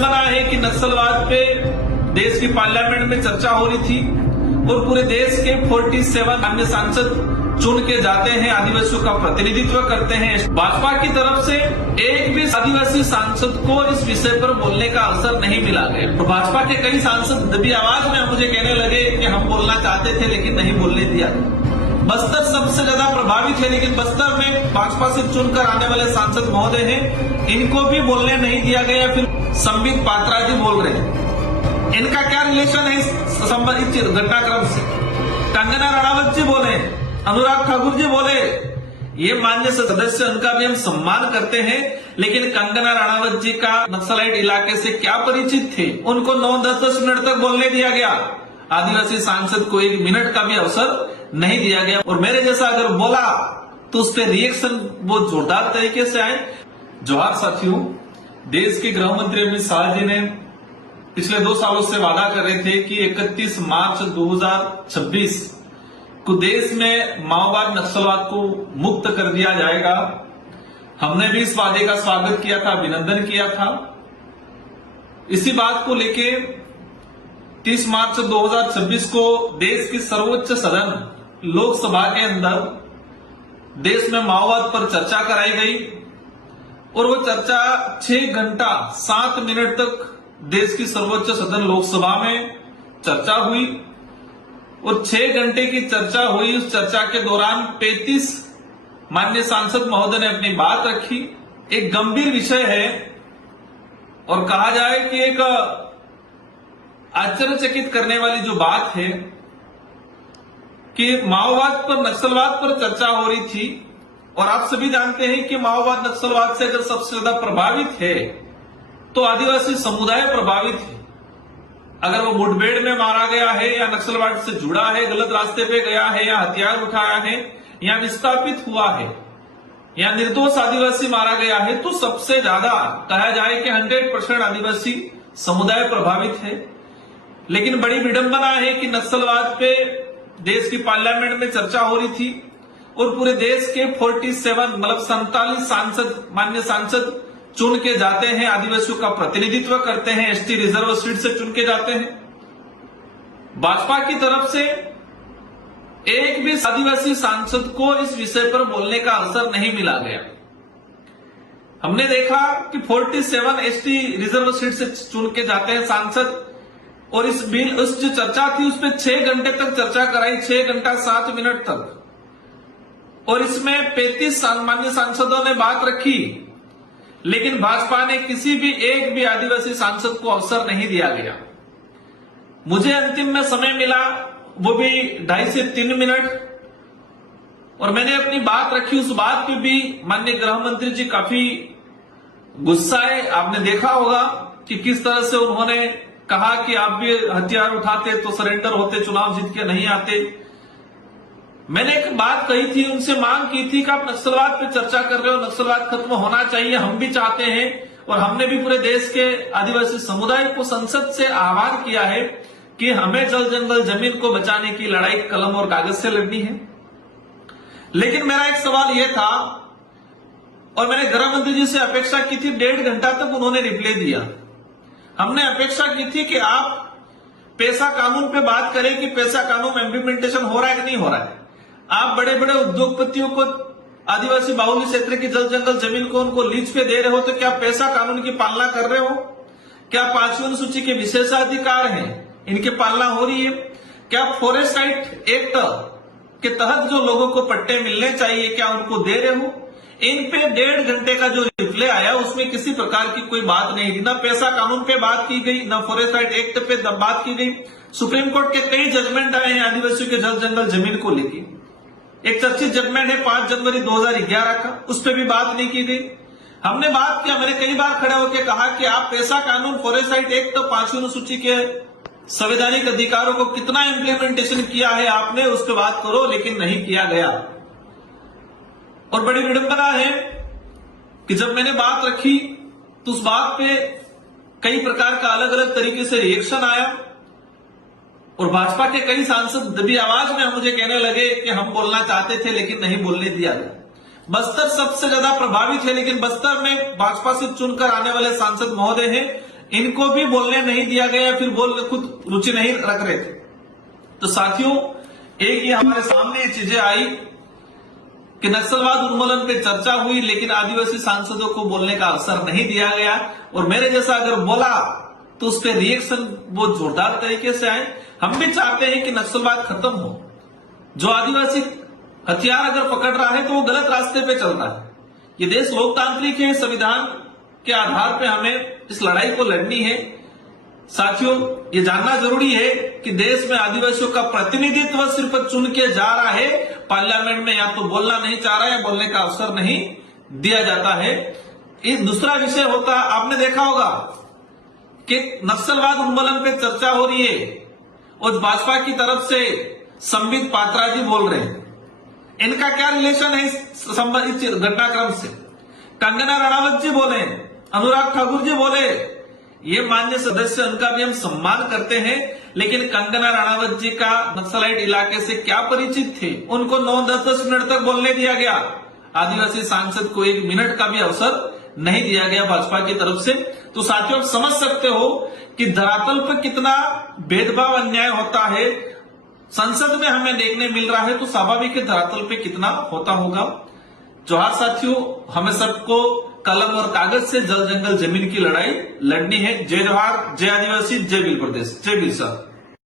विडंबना है कि नक्सलवाद पे देश की पार्लियामेंट में चर्चा हो रही थी और पूरे देश के 47 अन्य सांसद चुन के जाते हैं, आदिवासियों का प्रतिनिधित्व करते हैं। भाजपा की तरफ से एक भी आदिवासी सांसद को इस विषय पर बोलने का अवसर नहीं मिला गया। तो भाजपा के कई सांसद दबी आवाज में मुझे कहने लगे कि हम बोलना चाहते थे लेकिन नहीं बोलने दिया। बस्तर सबसे ज्यादा प्रभावित है, लेकिन बस्तर में भाजपा से चुनकर आने वाले सांसद महोदय हैं, इनको भी बोलने नहीं दिया गया। फिर संबित पात्रा जी बोल रहे हैं, इनका क्या रिलेशन है संबंधित घटनाक्रम से? कंगना रणावत जी बोले, अनुराग ठाकुर जी बोले, ये मान्य सदस्य, उनका भी हम सम्मान करते हैं, लेकिन कंगना रणावत जी का नक्सलाइट इलाके से क्या परिचित थे? उनको 9-10 मिनट तक बोलने दिया गया। आदिवासी सांसद को 1 मिनट का भी अवसर नहीं दिया गया। और मेरे जैसा अगर बोला तो उस पर रिएक्शन बहुत जोरदार तरीके से आए। जोहार साथियों, देश के गृह मंत्री अमित शाह जी ने पिछले 2 सालों से वादा कर रहे थे कि 31 मार्च 2026 को देश में माओवाद नक्सलवाद को मुक्त कर दिया जाएगा। हमने भी इस वादे का स्वागत किया था, अभिनंदन किया था। इसी बात को लेके 30 मार्च 2026 को देश की सर्वोच्च सदन लोकसभा के अंदर देश में माओवाद पर चर्चा कराई गई और वो चर्चा 6 घंटा 7 मिनट तक देश की सर्वोच्च सदन लोकसभा में चर्चा हुई। और 6 घंटे की चर्चा हुई। उस चर्चा के दौरान 35 माननीय सांसद महोदय ने अपनी बात रखी। एक गंभीर विषय है और कहा जाए कि एक आश्चर्यचकित करने वाली जो बात है कि माओवाद पर, नक्सलवाद पर चर्चा हो रही थी। और आप सभी जानते हैं कि माओवाद नक्सलवाद से अगर सबसे ज्यादा प्रभावित है तो आदिवासी समुदाय प्रभावित है। अगर वो मुठभेड़ में मारा गया है या नक्सलवाद से जुड़ा है, गलत रास्ते पे गया है या हथियार उठाया है या विस्थापित हुआ है या निर्दोष आदिवासी मारा गया है, तो सबसे ज्यादा कहा जाए कि 100% आदिवासी समुदाय प्रभावित है। लेकिन बड़ी विडंबना है कि नक्सलवाद पे देश की पार्लियामेंट में चर्चा हो रही थी और पूरे देश के 47 मतलब 47 सांसद, मान्य सांसद चुन के जाते हैं, आदिवासियों का प्रतिनिधित्व करते हैं, एसटी रिजर्व सीट से चुन के जाते हैं। भाजपा की तरफ से एक भी आदिवासी सांसद को इस विषय पर बोलने का अवसर नहीं मिला गया। हमने देखा कि 47 एसटी रिजर्व सीट से चुन के जाते हैं सांसद और इस बिल, उस जो चर्चा थी उस पर 6 घंटे तक चर्चा कराई, 6 घंटा 7 मिनट तक। और इसमें 35 माननीय सांसदों ने बात रखी, लेकिन भाजपा ने किसी भी एक भी आदिवासी सांसद को अवसर नहीं दिया गया। मुझे अंतिम में समय मिला, वो भी 2.5 से 3 मिनट, और मैंने अपनी बात रखी। उस बात पे भी माननीय गृह मंत्री जी काफी गुस्साए। आपने देखा होगा कि किस तरह से उन्होंने कहा कि आप भी हथियार उठाते तो सरेंडर होते, चुनाव जीत के नहीं आते। मैंने एक बात कही थी, उनसे मांग की थी कि आप नक्सलवाद पे चर्चा कर रहे हो, नक्सलवाद खत्म होना चाहिए, हम भी चाहते हैं। और हमने भी पूरे देश के आदिवासी समुदाय को संसद से आह्वान किया है कि हमें जल जंगल जमीन को बचाने की लड़ाई कलम और कागज से लड़नी है। लेकिन मेरा एक सवाल यह था और मैंने गृह मंत्री जी से अपेक्षा की थी, 1.5 घंटा तक उन्होंने रिप्लाई दिया। हमने अपेक्षा की थी कि आप पैसा कानून पे बात करें कि पैसा कानून इम्प्लीमेंटेशन हो रहा है कि नहीं हो रहा है। आप बड़े बड़े उद्योगपतियों को आदिवासी बाहुल्य क्षेत्र की जल जंगल जमीन को उनको लीज पे दे रहे हो, तो क्या पैसा कानून की पालना कर रहे हो? क्या 5वीं अनुसूची के विशेषाधिकार हैं, इनकी पालना हो रही है? क्या फॉरेस्ट राइट एक्ट के तहत जो लोगों को पट्टे मिलने चाहिए, क्या उनको दे रहे हो? इन पे 1.5 घंटे का जो रिप्लाई आया उसमें किसी प्रकार की कोई बात नहीं थी। न पैसा कानून पे बात की गई, न फॉरेस्ट राइट एक्ट पे बात की गई। सुप्रीम कोर्ट के कई जजमेंट आए हैं आदिवासियों के जल जंगल जमीन को लेकर। एक चर्चित जजमेंट है 5 जनवरी 2011 का, उस पर भी बात नहीं की गई। हमने बात किया, मैंने कई बार खड़े होकर कहा कि आप पैसा कानून, फॉरेस्ट राइट एक्ट, 5वीं अनुसूची के संवैधानिक अधिकारों को कितना इंप्लीमेंटेशन किया है आपने, उस पर बात करो, लेकिन नहीं किया गया। और बड़ी विडंबना है कि जब मैंने बात रखी तो उस बात पे कई प्रकार का अलग अलग तरीके से रिएक्शन आया और भाजपा के कई सांसद दबी आवाज में मुझे कहने लगे कि हम बोलना चाहते थे लेकिन नहीं बोलने दिया गया। बस्तर सबसे ज्यादा प्रभावित है, लेकिन बस्तर में भाजपा से चुनकर आने वाले सांसद महोदय हैं, इनको भी बोलने नहीं दिया गया, फिर बोलने खुद रुचि नहीं रख रहे थे। तो साथियों, एक ये हमारे सामने ये चीजें आई कि नक्सलवाद उन्मूलन पे चर्चा हुई, लेकिन आदिवासी सांसदों को बोलने का अवसर नहीं दिया गया, और मेरे जैसा अगर बोला तो उस पर रिएक्शन बहुत जोरदार तरीके से आए। हम भी चाहते हैं कि नक्सलवाद खत्म हो। जो आदिवासी हथियार अगर पकड़ रहा है तो वो गलत रास्ते पे चलता है। ये देश लोकतांत्रिक है, संविधान के आधार पे हमें इस लड़ाई को लड़नी है। साथियों, ये जानना जरूरी है कि देश में आदिवासियों का प्रतिनिधित्व सिर्फ चुन के जा रहा है, पार्लियामेंट में या तो बोलना नहीं चाह रहा है, बोलने का अवसर नहीं दिया जाता है। एक दूसरा विषय होता, आपने देखा होगा कि नक्सलवाद उन्मूलन पे चर्चा हो रही है और भाजपा की तरफ से संबित पात्रा जी बोल रहे हैं। इनका क्या रिलेशन है इस घटनाक्रम से? कंगना रणावत जी बोले, अनुराग ठाकुर जी बोले, ये मान्य सदस्य, उनका भी हम सम्मान करते हैं, लेकिन कंगना रणावत जी का नक्सलाइट इलाके से क्या परिचित थे? उनको 9-10 मिनट तक बोलने दिया गया। आदिवासी सांसद को 1 मिनट का भी अवसर नहीं दिया गया भाजपा की तरफ से। तो साथियों, आप समझ सकते हो कि धरातल पर कितना भेदभाव, अन्याय होता है। संसद में हमें देखने मिल रहा है तो स्वाभाविक है धरातल पे कितना होता होगा। जोहार साथियों, हमें सबको कलम और कागज से जल जंगल जमीन की लड़ाई लड़नी है। जय जोहार, जय आदिवासी, जय भील प्रदेश, जय भील सर।